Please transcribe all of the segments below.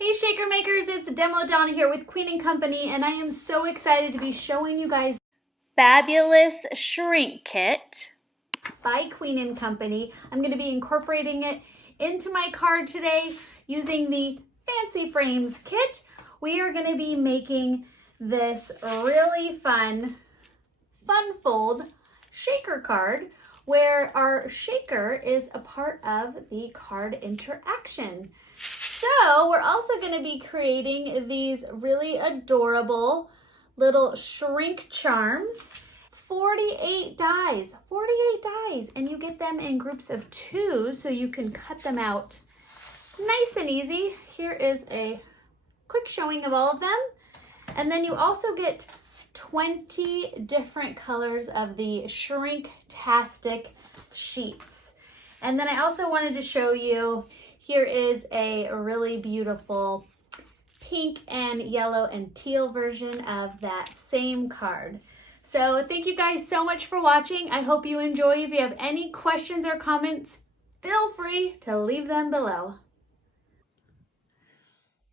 Hey Shaker Makers, it's Demo Donna here with Queen & Company, and I am so excited to be showing you guys fabulous shrink kit by Queen & Company. I'm going to be incorporating it into my card today using the Fancy Frames kit. We are going to be making this really fun fold shaker card where our shaker is a part of the card interaction. So we're also going to be creating these really adorable little shrink charms. 48 dies, and you get them in groups of 2 so you can cut them out nice and easy. Here is a quick showing of all of them. And then you also get 20 different colors of the Shrinktastic sheets. And then I also wanted to show you, here is a really beautiful pink and yellow and teal version of that same card. So thank you guys so much for watching. I hope you enjoy. If you have any questions or comments, feel free to leave them below.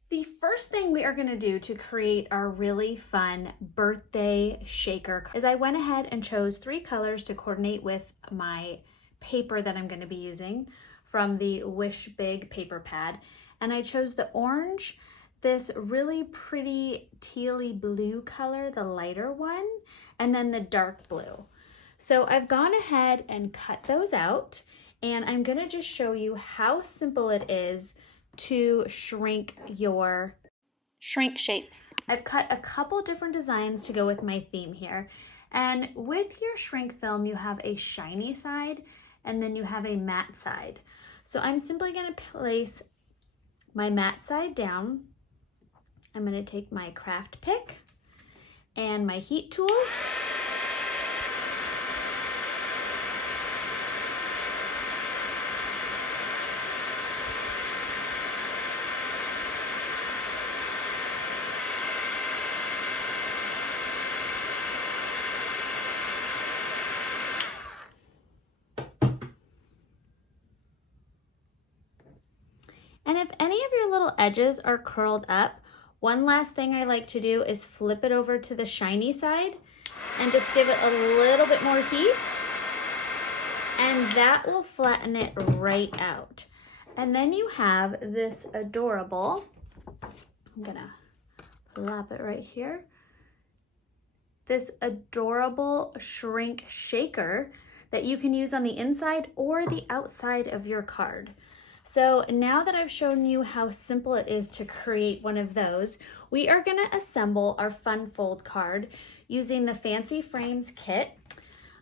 The first thing we are going to do to create our really fun birthday shaker is I went ahead and chose 3 colors to coordinate with my paper that I'm going to be using from the Wish Big paper pad. And I chose the orange, this really pretty tealy blue color, the lighter one, and then the dark blue. So I've gone ahead and cut those out, and I'm going to just show you how simple it is to shrink your shrink shapes. I've cut a couple different designs to go with my theme here. And with your shrink film, you have a shiny side and then you have a matte side. So I'm simply going to place my matte side down. I'm going to take my craft pick and my heat tool. And if any of your little edges are curled up, one last thing I like to do is flip it over to the shiny side and just give it a little bit more heat, and that will flatten it right out. And then you have this adorable, I'm gonna plop it right here, this adorable shrink shaker that you can use on the inside or the outside of your card. So now that I've shown you how simple it is to create one of those, we are going to assemble our fun fold card using the Fancy Frames kit.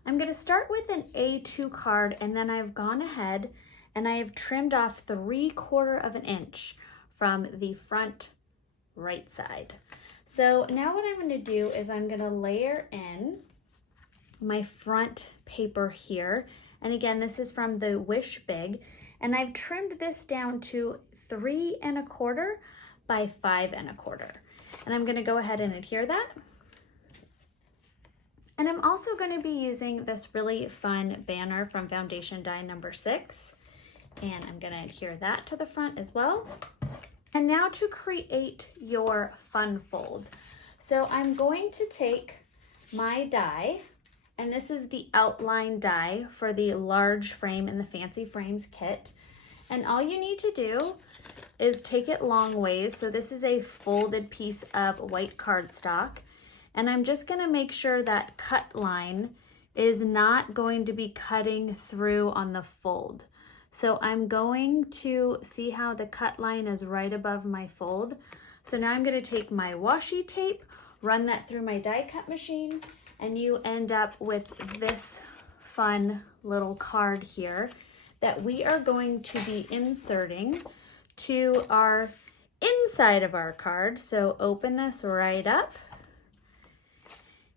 I'm going to start with an A2 card, and then I've gone ahead and I have trimmed off 3/4 of an inch from the front right side. So now what I'm going to do is I'm going to layer in my front paper here. And again, this is from the Wish Big. And I've trimmed this down to 3 1/4 by 5 1/4. And I'm going to go ahead and adhere that. And I'm also going to be using this really fun banner from Foundation Die number 6. And I'm going to adhere that to the front as well. And now to create your fun fold. So I'm going to take my die, and this is the outline die for the large frame in the Fancy Frames kit. And all you need to do is take it long ways. So this is a folded piece of white cardstock. And I'm just going to make sure that cut line is not going to be cutting through on the fold. So I'm going to see how the cut line is right above my fold. So now I'm going to take my washi tape, run that through my die cut machine, and you end up with this fun little card here that we are going to be inserting to our inside of our card. So open this right up.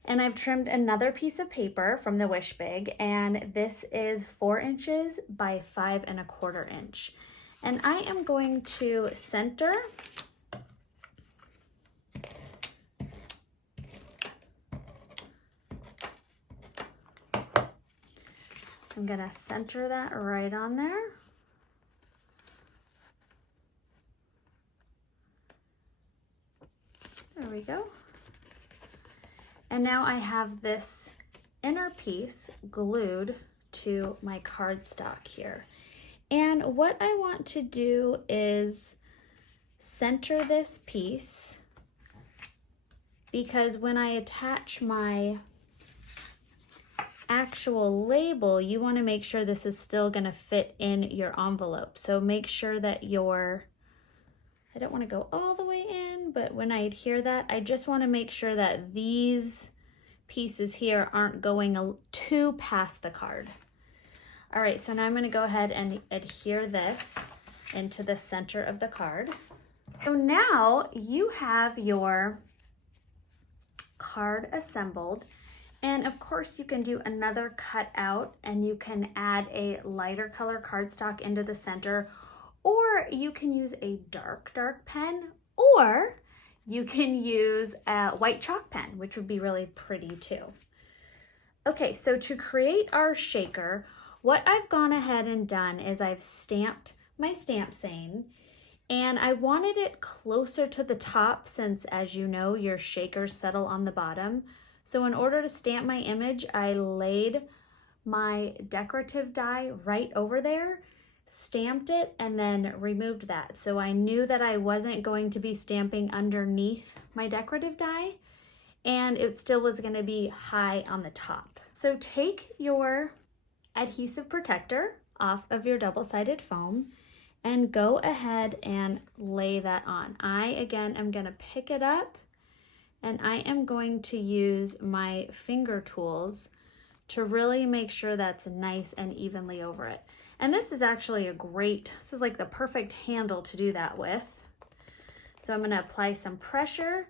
And I've trimmed another piece of paper from the Wish Big, and this is 4 inches by 5 1/4 inch. And I am going to center I'm gonna center that right on there. we go. And now I have this inner piece glued to my cardstock here. And what I want to do is center this piece, because when I attach my actual label, you want to make sure this is still going to fit in your envelope. So make sure that I don't want to go all the way in, but when I adhere that, I just want to make sure that these pieces here aren't going too past the card. All right, so now I'm going to go ahead and adhere this into the center of the card. So now you have your card assembled, and of course you can do another cutout and you can add a lighter color cardstock into the center, or you can use a dark pen, or you can use a white chalk pen, which would be really pretty too. Okay, so to create our shaker, what I've gone ahead and done is I've stamped my stamp saying, and I wanted it closer to the top since, as you know, your shakers settle on the bottom. So in order to stamp my image, I laid my decorative die right over there, stamped it, and then removed that. So I knew that I wasn't going to be stamping underneath my decorative die, and it still was going to be high on the top. So take your adhesive protector off of your double-sided foam and go ahead and lay that on. I, again, am going to pick it up, and I am going to use my finger tools to really make sure that's nice and evenly over it. And this is actually this is like the perfect handle to do that with. So I'm going to apply some pressure,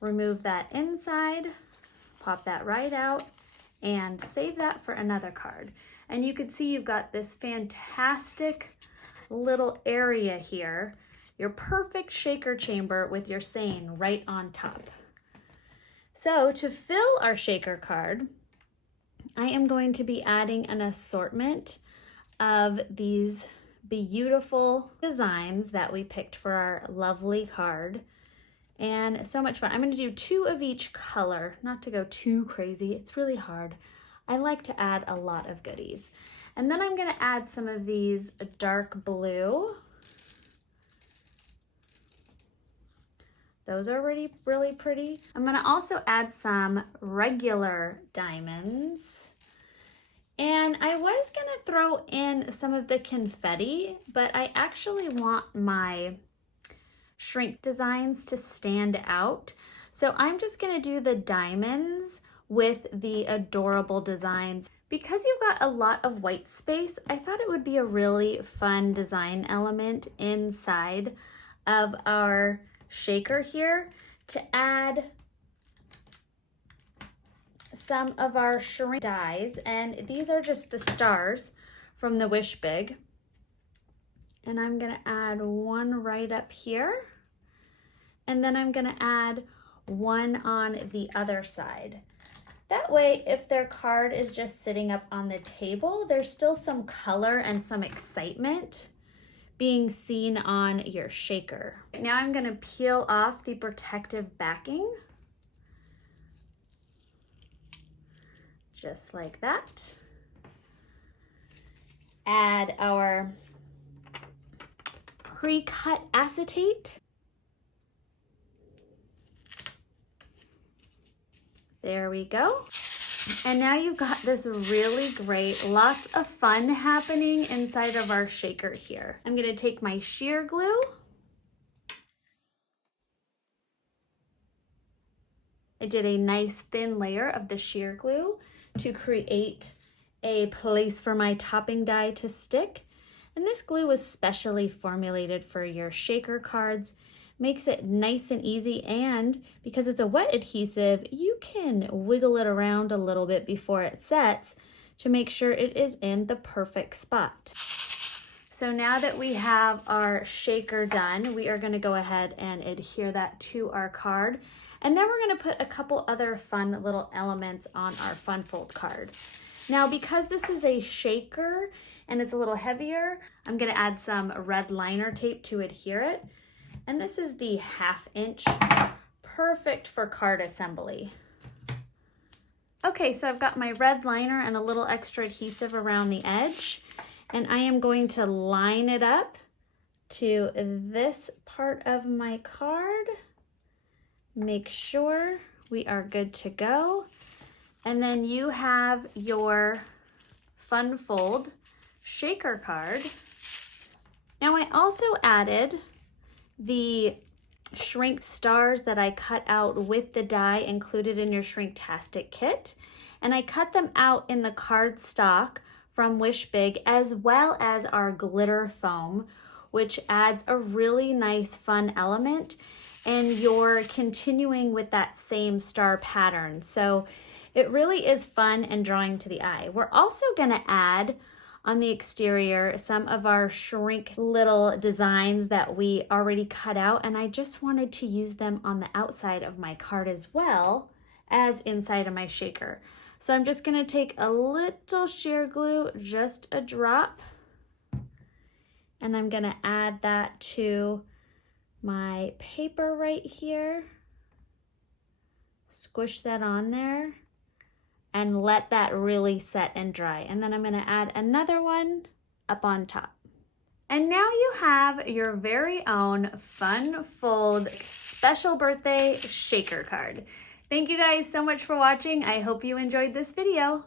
remove that inside, pop that right out, and save that for another card. And you can see you've got this fantastic little area here, your perfect shaker chamber with your saying right on top. So to fill our shaker card, I am going to be adding an assortment of these beautiful designs that we picked for our lovely card. And so much fun. I'm going to do 2 of each color, not to go too crazy. It's really hard. I like to add a lot of goodies. And then I'm going to add some of these dark blue. Those are already really pretty. I'm going to also add some regular diamonds. And I was going to throw in some of the confetti, but I actually want my shrink designs to stand out. So I'm just going to do the diamonds with the adorable designs. Because you've got a lot of white space, I thought it would be a really fun design element inside of our shaker here to add some of our shrink dies. And these are just the stars from the Wish Big. And I'm going to add one right up here. And then I'm going to add one on the other side. That way, if their card is just sitting up on the table, there's still some color and some excitement being seen on your shaker. Now I'm going to peel off the protective backing. Just like that. Add our pre-cut acetate. There we go. And now you've got this really great, lots of fun happening inside of our shaker here. I'm going to take my sheer glue. I did a nice thin layer of the sheer glue to create a place for my topping die to stick. And this glue was specially formulated for your shaker cards. Makes it nice and easy, and because it's a wet adhesive, you can wiggle it around a little bit before it sets to make sure it is in the perfect spot. So now that we have our shaker done, we are going to go ahead and adhere that to our card. And then we're going to put a couple other fun little elements on our fun fold card. Now, because this is a shaker and it's a little heavier, I'm going to add some red liner tape to adhere it. And this is the 1/2 inch perfect for card assembly. Okay, so I've got my red liner and a little extra adhesive around the edge, and I am going to line it up to this part of my card. Make sure we are good to go. And then you have your Fun Fold shaker card. Now I also added the shrink stars that I cut out with the die included in your Shrinktastic kit. And I cut them out in the cardstock from Wish Big, as well as our glitter foam, which adds a really nice fun element. And you're continuing with that same star pattern. So it really is fun and drawing to the eye. We're also gonna add on the exterior some of our shrink little designs that we already cut out, and I just wanted to use them on the outside of my card as well as inside of my shaker. So I'm just gonna take a little sheer glue, just a drop, and I'm gonna add that to my paper right here. Squish that on there and let that really set and dry. And then I'm gonna add another one up on top. And now you have your very own Fun Fold special birthday shaker card. Thank you guys so much for watching. I hope you enjoyed this video.